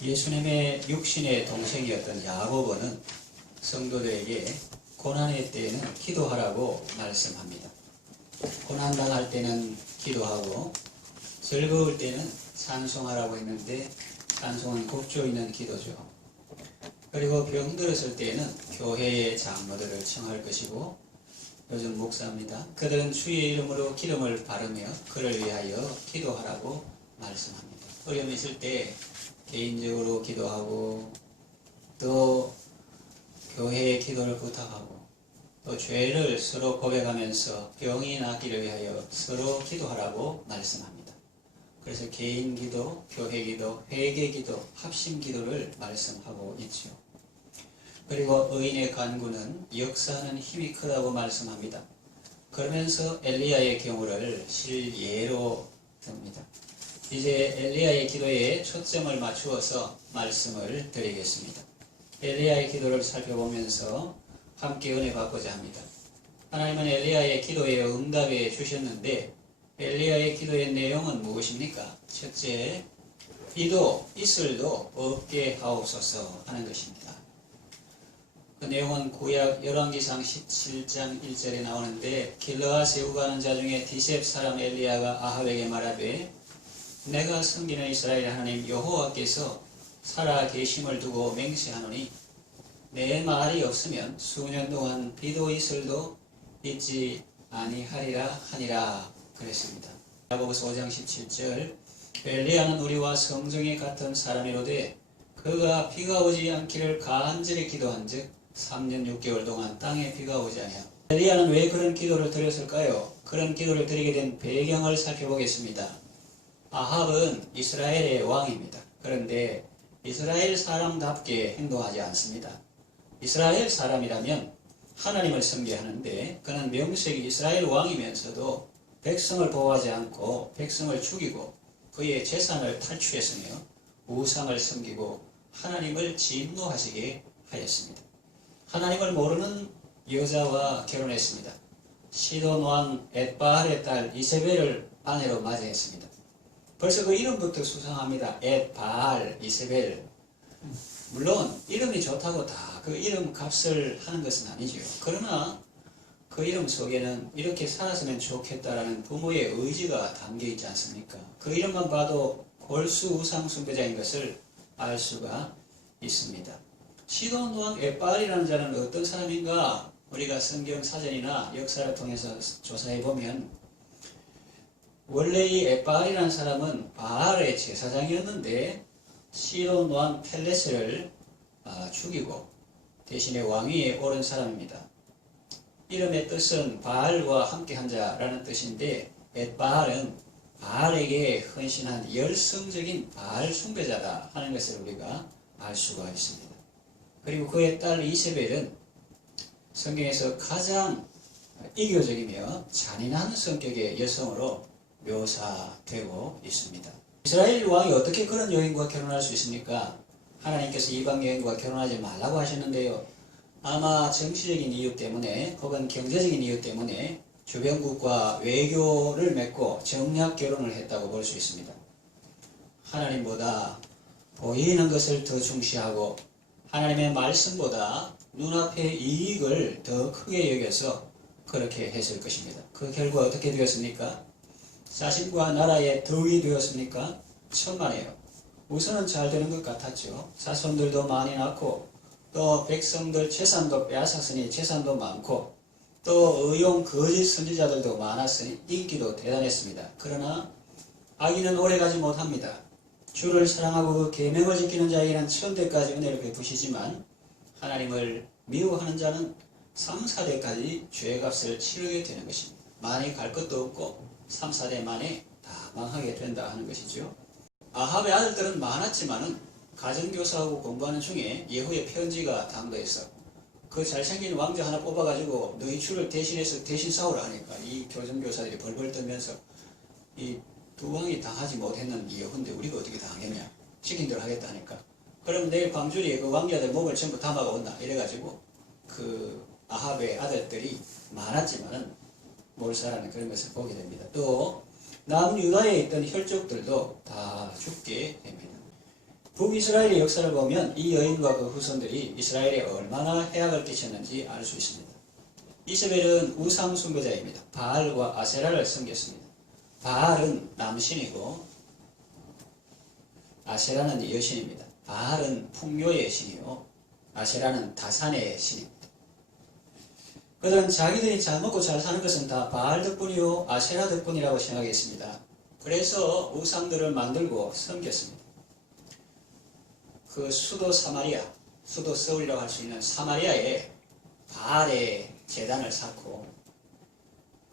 예수님의 육신의 동생이었던 야고보는 성도들에게 고난의 때에는 기도하라고 말씀합니다. 고난 당할 때는 기도하고 즐거울 때는 찬송하라고 했는데 찬송은 곡조 있는 기도죠. 그리고 병들었을 때에는 교회의 장로들을 청할 것이고 요즘 목사입니다. 그들은 주의 이름으로 기름을 바르며 그를 위하여 기도하라고 말씀합니다. 어려움이 있을 때 개인적으로 기도하고 또 교회의 기도를 부탁하고 또 죄를 서로 고백하면서 병이 낫기를 위하여 서로 기도하라고 말씀합니다. 그래서 개인 기도, 교회 기도, 회개 기도, 합심 기도를 말씀하고 있죠. 그리고 의인의 간구는 역사하는 힘이 크다고 말씀합니다. 그러면서 엘리야의 경우를 실예로 듭니다. 이제 엘리야의 기도에 초점을 맞추어서 말씀을 드리겠습니다. 엘리야의 기도를 살펴보면서 함께 은혜 받고자 합니다. 하나님은 엘리야의 기도에 응답해 주셨는데 엘리야의 기도의 내용은 무엇입니까? 첫째, 비도 이슬도 없게 하옵소서 하는 것입니다. 그 내용은 구약 열왕기상 17장 1절에 나오는데 길러아 세우고 하는 자 중에 디셉 사람 엘리야가 아합에게 말하되 내가 섬기는 이스라엘 하나님 여호와께서 살아 계심을 두고 맹세하노니 내 말이 없으면 수년 동안 비도 이슬도 있지 아니하리라 하니라 그랬습니다. 야고보서 5장 17절 엘리야는 우리와 성정이 같은 사람이로되 그가 비가 오지 않기를 간절히 기도한즉 3년 6개월 동안 땅에 비가 오지 아니하. 엘리야는 왜 그런 기도를 드렸을까요? 그런 기도를 드리게 된 배경을 살펴보겠습니다. 아합은 이스라엘의 왕입니다. 그런데 이스라엘 사람답게 행동하지 않습니다. 이스라엘 사람이라면 하나님을 섬겨야 하는데 그는 명색이 이스라엘 왕이면서도 백성을 보호하지 않고 백성을 죽이고 그의 재산을 탈취했으며 우상을 섬기고 하나님을 진노하시게 하였습니다. 하나님을 모르는 여자와 결혼했습니다. 시돈 왕 엣바알의 딸 이세벨을 아내로 맞이했습니다. 벌써 그 이름부터 수상합니다. 엣바알, 이세벨. 물론 이름이 좋다고 다 그 이름 값을 하는 것은 아니죠. 그러나 그 이름 속에는 이렇게 살았으면 좋겠다라는 부모의 의지가 담겨 있지 않습니까? 그 이름만 봐도 골수 우상 숭배자인 것을 알 수가 있습니다. 시돈 왕 에빨이라는 자는 어떤 사람인가? 우리가 성경 사전이나 역사를 통해서 조사해 보면 원래 이 에빨이라는 사람은 바알의 제사장이었는데 시돈 왕 펠레스를 아, 죽이고 대신에 왕위에 오른 사람입니다. 이름의 뜻은 바알과 함께한 자라는 뜻인데 엣바알은 바알에게 헌신한 열성적인 바알 숭배자다 하는 것을 우리가 알 수가 있습니다. 그리고 그의 딸 이세벨은 성경에서 가장 이교적이며 잔인한 성격의 여성으로 묘사되고 있습니다. 이스라엘 왕이 어떻게 그런 여인과 결혼할 수 있습니까? 하나님께서 이방 여인과 결혼하지 말라고 하셨는데요. 아마 정치적인 이유 때문에 혹은 경제적인 이유 때문에 주변국과 외교를 맺고 정략 결혼을 했다고 볼 수 있습니다. 하나님보다 보이는 것을 더 중시하고 하나님의 말씀보다 눈앞의 이익을 더 크게 여겨서 그렇게 했을 것입니다. 그 결과 어떻게 되었습니까? 자신과 나라에 덕이 되었습니까? 천만에요. 우선은 잘 되는 것 같았죠. 자손들도 많이 낳고 또 백성들 재산도 빼앗았으니 재산도 많고 또 의용 거짓 선지자들도 많았으니 인기도 대단했습니다. 그러나 악인은 오래가지 못합니다. 주를 사랑하고 그 계명을 지키는 자에게는 천대까지 은혜를 베푸시지만 하나님을 미워하는 자는 3, 4대까지 죄값을 치르게 되는 것입니다. 많이 갈 것도 없고 3, 4대 만에 다 망하게 된다 하는 것이죠. 아합의 아들들은 많았지만은 가정교사하고 공부하는 중에 예후의 편지가 담겨있어. 그 잘생긴 왕자 하나 뽑아가지고 너희 주를 대신해서 대신 싸우라 하니까 이 교정교사들이 벌벌 떨면서 이 두 왕이 당하지 못했는 예후인데 우리가 어떻게 당하겠냐? 시킨 대로 하겠다 하니까. 그럼 내일 광주리에 그 왕자들 몸을 전부 담아가 온다. 이래가지고 그 아합의 아들들이 많았지만은 몰살하는 그런 것을 보게 됩니다. 또 남유다에 있던 혈족들도 다 죽게 됩니다. 북이스라엘의 역사를 보면 이 여인과 그 후손들이 이스라엘에 얼마나 해악을 끼쳤는지 알 수 있습니다. 이세벨은 우상 숭배자입니다. 바알과 아세라를 섬겼습니다. 바알은 남신이고 아세라는 여신입니다. 바알은 풍요의 신이요 아세라는 다산의 신입니다. 그들은 자기들이 잘 먹고 잘 사는 것은 다 바알 덕분이요 아세라 덕분이라고 생각했습니다. 그래서 우상들을 만들고 섬겼습니다. 그 수도 사마리아, 수도 서울이라고 할 수 있는 사마리아에 바알의 재단을 쌓고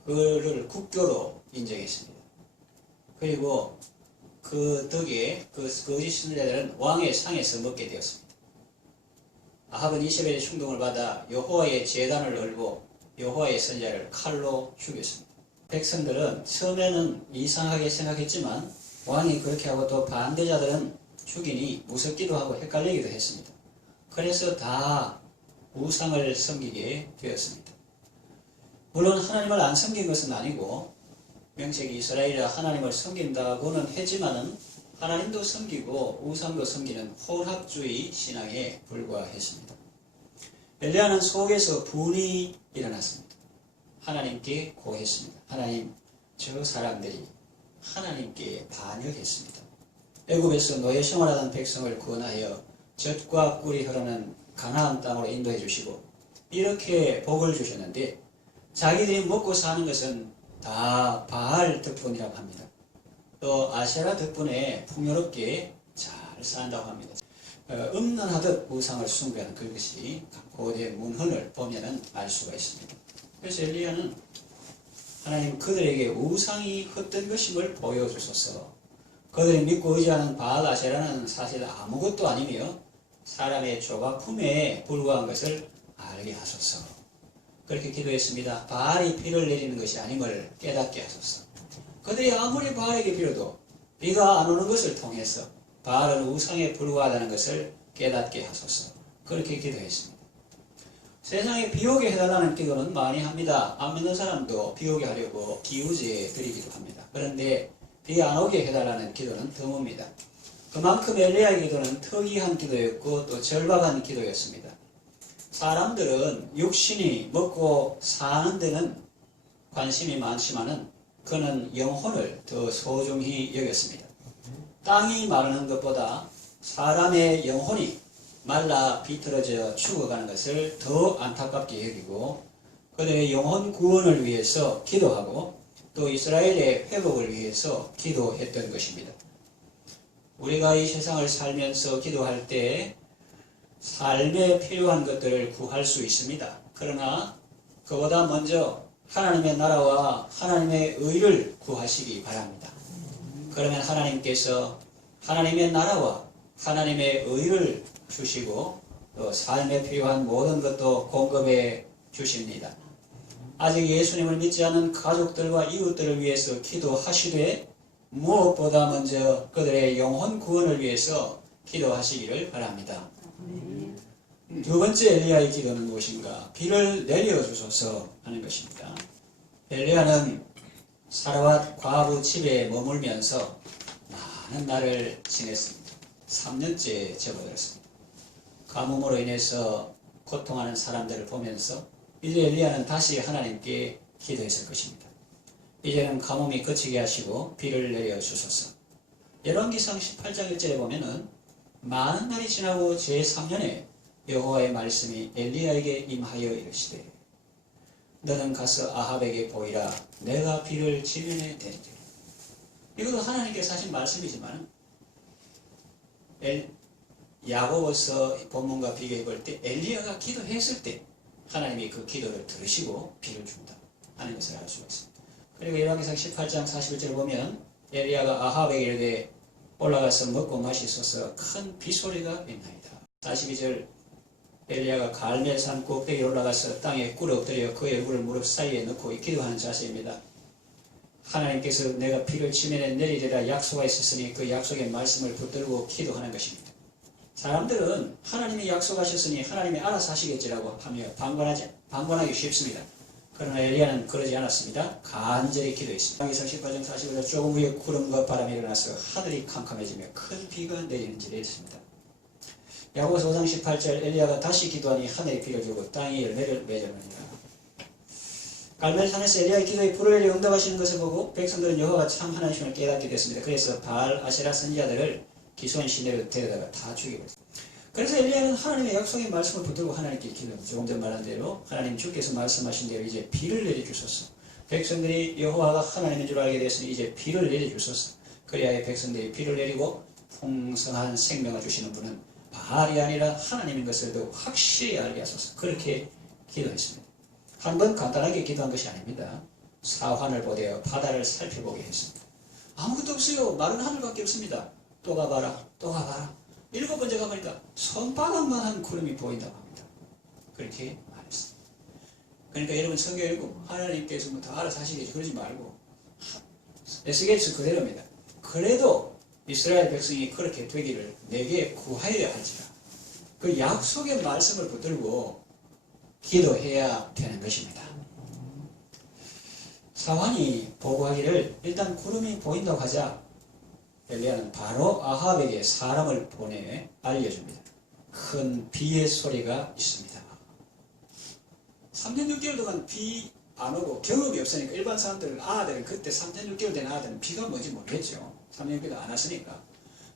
그를 국교로 인정했습니다. 그리고 그 덕에 그 거짓 신뢰자들은 왕의 상에서 먹게 되었습니다. 아합은 이세벨의 충동을 받아 여호와의 재단을 열고 여호와의 선자를 칼로 죽였습니다. 백성들은 처음에는 이상하게 생각했지만 왕이 그렇게 하고 또 반대자들은 죽이니 무섭기도 하고 헷갈리기도 했습니다. 그래서 다 우상을 섬기게 되었습니다. 물론 하나님을 안 섬긴 것은 아니고 명색이 이스라엘이 하나님을 섬긴다고는 했지만은 하나님도 섬기고 우상도 섬기는 혼합주의 신앙에 불과했습니다. 엘리야는 속에서 분이 일어났습니다. 하나님께 고했습니다. 하나님, 저 사람들이 하나님께 반역했습니다. 애굽에서 노예 생활하던 백성을 구원하여 젖과 꿀이 흐르는 가나안 땅으로 인도해 주시고 이렇게 복을 주셨는데 자기들이 먹고 사는 것은 다 바알 덕분이라고 합니다. 또 아세라 덕분에 풍요롭게 잘 산다고 합니다. 어, 음란하듯 우상을 숭배하는 그것이 고대 문헌을 보면은 알 수가 있습니다. 그래서 엘리야는 하나님 그들에게 우상이 헛된 것임을 보여주소서. 그들이 믿고 의지하는 바알 아세라는 사실 아무것도 아니며 사람의 조각품에 불과한 것을 알게 하소서. 그렇게 기도했습니다. 바알이 비를 내리는 것이 아님을 깨닫게 하소서. 그들이 아무리 바알에게 빌어도 비가 안 오는 것을 통해서 바알은 우상에 불과하다는 것을 깨닫게 하소서. 그렇게 기도했습니다. 세상에 비 오게 해달라는 기도는 많이 합니다. 안 믿는 사람도 비 오게 하려고 기우제 드리기도 합니다. 그런데 비 안 오게 해달라는 기도는 드뭅니다. 그만큼 엘리야의 기도는 특이한 기도였고 또 절박한 기도였습니다. 사람들은 육신이 먹고 사는 데는 관심이 많지만은 그는 영혼을 더 소중히 여겼습니다. 땅이 마르는 것보다 사람의 영혼이 말라 비틀어져 죽어가는 것을 더 안타깝게 여기고 그들의 영혼 구원을 위해서 기도하고 또 이스라엘의 회복을 위해서 기도했던 것입니다. 우리가 이 세상을 살면서 기도할 때 삶에 필요한 것들을 구할 수 있습니다. 그러나 그보다 먼저 하나님의 나라와 하나님의 의를 구하시기 바랍니다. 그러면 하나님께서 하나님의 나라와 하나님의 의를 주시고 또 삶에 필요한 모든 것도 공급해 주십니다. 아직 예수님을 믿지 않는 가족들과 이웃들을 위해서 기도하시되 무엇보다 먼저 그들의 영혼 구원을 위해서 기도하시기를 바랍니다. 두 번째 엘리야의 기도는 무엇인가? 비를 내려주소서 하는 것입니다. 엘리야는 사라왓 과부 집에 머물면서 많은 날을 지냈습니다. 3년째 접어들었습니다. 가뭄으로 인해서 고통하는 사람들을 보면서 이제 엘리야는 다시 하나님께 기도했을 것입니다. 이제는 가뭄이 그치게 하시고 비를 내려 주소서. 열왕기상 18장 1절에 보면은 많은 날이 지나고 제3년에 여호와의 말씀이 엘리야에게 임하여 이르시되 너는 가서 아합에게 보이라 내가 비를 지면에 대리리 이것도 하나님께서 하신 말씀이지만 엘, 야고보서 본문과 비교해 볼 때 엘리야가 기도했을 때 하나님이 그 기도를 들으시고 비를 준다 하는 것을 알 수가 있습니다. 그리고 열왕기상 18장 41절을 보면 엘리야가 아합에게 올라가서 먹고 마시소서 큰 비소리가 있나이다. 42절 엘리야가 갈멜산 꼭대기에 올라가서 땅에 꿇어 엎드려 그의 얼굴을 무릎 사이에 넣고 기도하는 자세입니다. 하나님께서 내가 비를 지면에 내리리라 약속하셨으니 그 약속의 말씀을 붙들고 기도하는 것입니다. 사람들은 하나님이 약속하셨으니 하나님이 알아서 하시겠지라고 하며 방관하지, 방관하기 쉽습니다. 그러나 엘리야는 그러지 않았습니다. 간절히 기도했습니다. 장기상 18장 45절 조금 후에 구름과 바람이 일어나서 하늘이 캄캄해지며 큰 비가 내리는 일이 있습니다. 야고보서 5장 18절 엘리야가 다시 기도하니 하늘이 비를 주고 땅이 열매를 맺어느니라. 갈멜산에서 엘리야의 기도에 불을 응답하시는 것을 보고 백성들은 여호와가 참 하나님을 깨닫게 됐습니다. 그래서 바알 아세라 선지자들을 기손 시내로 데려다가 다 죽여버렸습니다. 그래서 엘리야는 하나님의 약속의 말씀을 붙들고 하나님께 기도합니다. 조금 전 말한 대로 하나님 주께서 말씀하신 대로 이제 비를 내려주소서. 백성들이 여호와가 하나님인 줄 알게 됐으니 이제 비를 내려주소서. 그래야 백성들이 비를 내리고 풍성한 생명을 주시는 분은 바알이 아니라 하나님인 것을 더욱 확실히 알게 하소서. 그렇게 기도했습니다. 한 번 간단하게 기도한 것이 아닙니다. 사환을 보되 바다를 살펴보게 했습니다. 아무것도 없어요. 마른 하늘밖에 없습니다. 또 가봐라. 또 가봐라. 일곱 번째 가보니까 손바닥만한 구름이 보인다고 합니다. 그렇게 말했습니다. 그러니까 여러분 성경 읽고 하나님께서 뭐 다 알아서 하시겠지 그러지 말고 에스겔서 그대로입니다. 그래도 이스라엘 백성이 그렇게 되기를 내게 구하여야 할지라. 그 약속의 말씀을 붙들고 기도해야 되는 것입니다. 사환이 보고하기를 일단 구름이 보인다고 하자 엘리야는 바로 아합에게 사람을 보내 알려줍니다. 큰 비의 소리가 있습니다. 3년 6개월 동안 비 안 오고 경험이 없으니까 일반 사람들은 아들은 그때 3년 6개월 된 아들은 비가 뭔지 모르겠죠. 3년 6개월 안 왔으니까.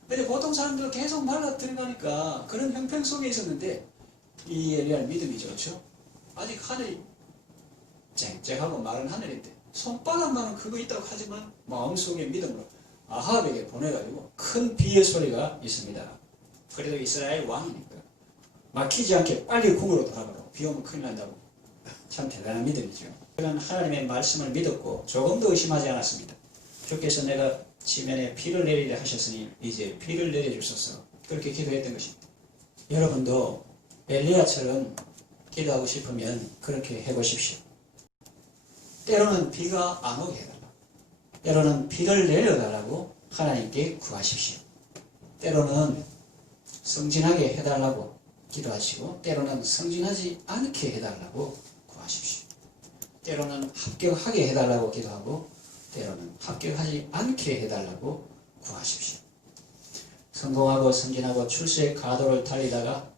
근데 보통 사람들은 계속 말라 들어가니까 그런 형편 속에 있었는데 이 엘리야는 믿음이 좋죠. 아직 하늘이 쨍쨍하고 마른 하늘인데 손바닥만은 그거 있다고 하지만 마음속에 믿음으로 아합에게 보내가지고 큰 비의 소리가 있습니다. 그래도 이스라엘 왕이니까 막히지 않게 빨리 궁으로 돌아가라고 비 오면 큰일 난다고 참 대단한 믿음이죠. 그는 하나님의 말씀을 믿었고 조금도 의심하지 않았습니다. 주께서 내가 지면에 비를 내리려 하셨으니 이제 비를 내려주소서 그렇게 기도했던 것입니다. 여러분도 엘리야처럼 기도하고 싶으면 그렇게 해보십시오. 때로는 비가 안 오게 해달라. 때로는 비를 내려달라고 하나님께 구하십시오. 때로는 성진하게 해달라고 기도하시고 때로는 성진하지 않게 해달라고 구하십시오. 때로는 합격하게 해달라고 기도하고 때로는 합격하지 않게 해달라고 구하십시오. 성공하고 성진하고 출세의 가도를 달리다가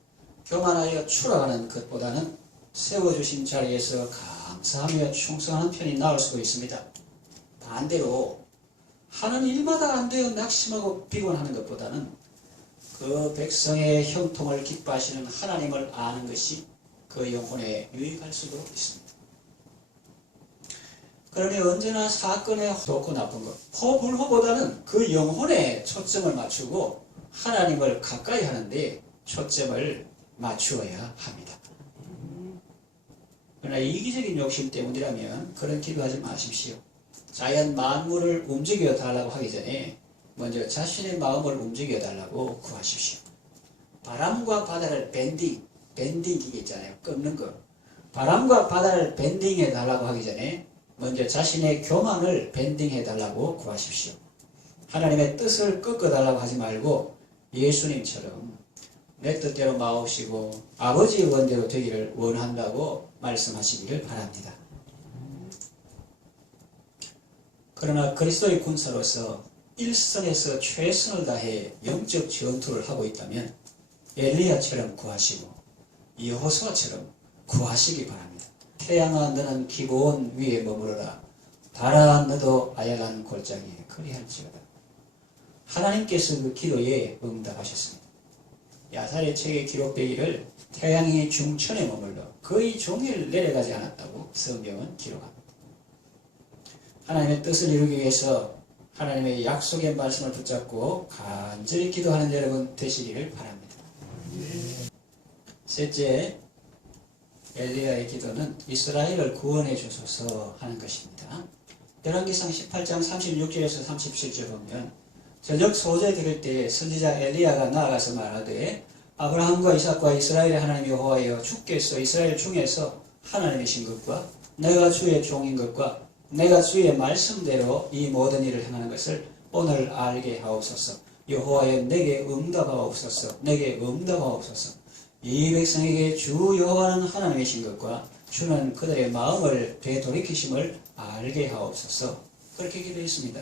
교만하여 추락하는 것보다는 세워주신 자리에서 감사하며 충성하는 편이 나을 수도 있습니다. 반대로 하는 일마다 안 되어 낙심하고 비곤하는 것보다는 그 백성의 형통을 기뻐하시는 하나님을 아는 것이 그 영혼에 유익할 수도 있습니다. 그러니 언제나 사건의 좋고 나쁜 것, 허불호보다는 그 영혼에 초점을 맞추고 하나님을 가까이 하는데 초점을 맞추어야 합니다. 그러나 이기적인 욕심 때문이라면 그런 기도하지 마십시오. 자연 만물을 움직여 달라고 하기 전에 먼저 자신의 마음을 움직여 달라고 구하십시오. 바람과 바다를 밴딩, 밴딩 기계 있잖아요. 꺾는 거. 바람과 바다를 밴딩해 달라고 하기 전에 먼저 자신의 교만을 밴딩해 달라고 구하십시오. 하나님의 뜻을 꺾어 달라고 하지 말고 예수님처럼 내 뜻대로 마옵시고 아버지의 원대로 되기를 원한다고 말씀하시기를 바랍니다. 그러나 그리스도의 군사로서 일선에서 최선을 다해 영적 전투를 하고 있다면 엘리야처럼 구하시고 여호수아처럼 구하시기 바랍니다. 태양아 너는 기고원 위에 머무르라 달아 너도 아야간 골짜기에 그리할지어다. 하나님께서 그 기도에 응답하셨습니다. 야살의 책에 기록되기를 태양이 중천에 머물러 거의 종일 내려가지 않았다고 성경은 기록합니다. 하나님의 뜻을 이루기 위해서 하나님의 약속의 말씀을 붙잡고 간절히 기도하는 여러분 되시기를 바랍니다. 셋째, 엘리야의 기도는 이스라엘을 구원해 주소서 하는 것입니다. 열왕기상 18장 36절에서 37절 보면 저녁 소재 드릴 때 선지자 엘리야가 나아가서 말하되 아브라함과 이삭과 이스라엘의 하나님 여호와여 주께서 이스라엘 중에서 하나님이신 것과 내가 주의 종인 것과 내가 주의 말씀대로 이 모든 일을 행하는 것을 오늘 알게 하옵소서. 여호와여 내게 응답하옵소서. 내게 응답하옵소서. 이 백성에게 주 여호와는 하나님이신 것과 주는 그들의 마음을 되돌이키심을 알게 하옵소서. 그렇게 기도했습니다.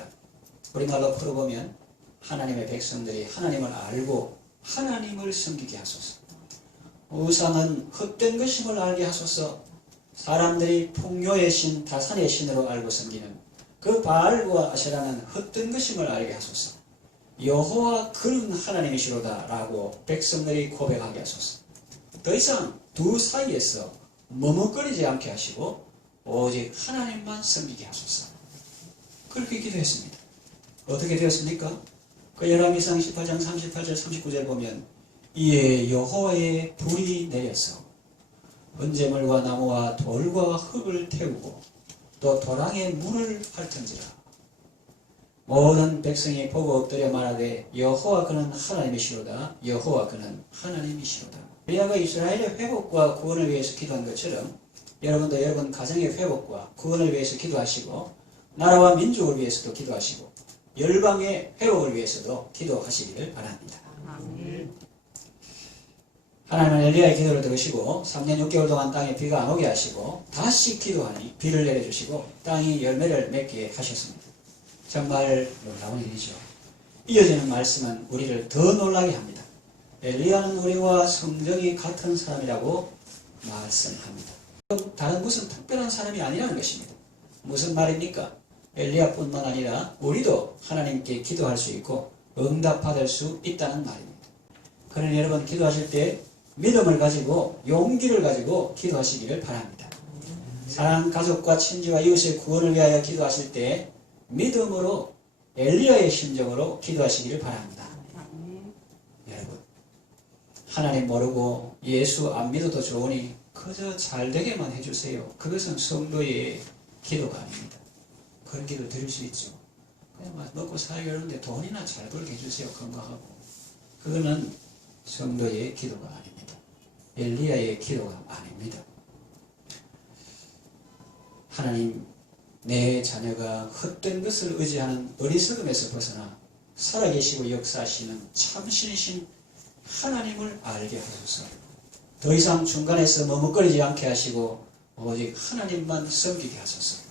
우리말로 풀어보면 하나님의 백성들이 하나님을 알고 하나님을 섬기게 하소서. 우상은 헛된 것임을 알게 하소서. 사람들이 풍요의 신, 다산의 신으로 알고 섬기는 그 바알과 아세라는 헛된 것임을 알게 하소서. 여호와 그는 하나님이시로다 라고 백성들이 고백하게 하소서 더 이상 두 사이에서 머뭇거리지 않게 하시고 오직 하나님만 섬기게 하소서. 그렇게 기도했습니다. 어떻게 되었습니까? 그 열왕기상 18장 38절 39절 보면 이에 여호와의 불이 내려서 번제물과 나무와 돌과 흙을 태우고 또 도랑에 물을 핥은지라. 모든 백성이 보고 엎드려 말하되 여호와 그는 하나님이시로다. 여호와 그는 하나님이시로다 우리가 이스라엘의 회복과 구원을 위해서 기도한 것처럼 여러분도 여러분 가정의 회복과 구원을 위해서 기도하시고 나라와 민족을 위해서도 기도하시고 열방의 회복을 위해서도 기도하시기를 바랍니다. 하나님은 엘리야의 기도를 들으시고 3년 6개월 동안 땅에 비가 안 오게 하시고 다시 기도하니 비를 내려주시고 땅이 열매를 맺게 하셨습니다. 정말 놀라운 일이죠. 이어지는 말씀은 우리를 더 놀라게 합니다. 엘리야는 우리와 성정이 같은 사람이라고 말씀합니다. 다른 무슨 특별한 사람이 아니라는 것입니다. 무슨 말입니까? 엘리야뿐만 아니라 우리도 하나님께 기도할 수 있고 응답받을 수 있다는 말입니다. 그러니 여러분 기도하실 때 믿음을 가지고 용기를 가지고 기도하시기를 바랍니다. 사랑 가족과 친지와 이웃의 구원을 위하여 기도하실 때 믿음으로 엘리야의 심정으로 기도하시기를 바랍니다. 하나님 모르고 예수 안 믿어도 좋으니 그저 잘 되게만 해주세요. 그것은 성도의 기도가 아닙니다. 그런 기도 드릴 수 있죠. 그냥 막 먹고 살기 어려운데 돈이나 잘 벌게 해주세요. 건강하고. 그거는 성도의 기도가 아닙니다. 엘리야의 기도가 아닙니다. 하나님, 내 자녀가 헛된 것을 의지하는 어리석음에서 벗어나 살아계시고 역사하시는 참신이신 하나님을 알게 하소서. 더 이상 중간에서 머뭇거리지 않게 하시고 오직 하나님만 섬기게 하소서.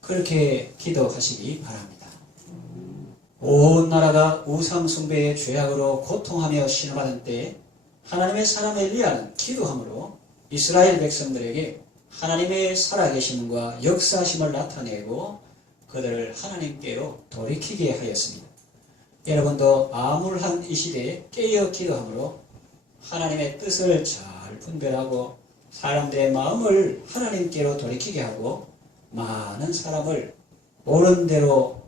그렇게 기도하시기 바랍니다. 온 나라가 우상 숭배의 죄악으로 고통하며 신음하던 때에 하나님의 사람 엘리야는 기도함으로 이스라엘 백성들에게 하나님의 살아계심과 역사심을 나타내고 그들을 하나님께로 돌이키게 하였습니다. 여러분도 암울한 이 시대에 깨어 기도함으로 하나님의 뜻을 잘 분별하고 사람들의 마음을 하나님께로 돌이키게 하고 많은 사람을 옳은 대로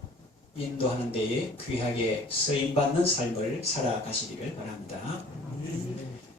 인도하는 데에 귀하게 쓰임받는 삶을 살아가시기를 바랍니다.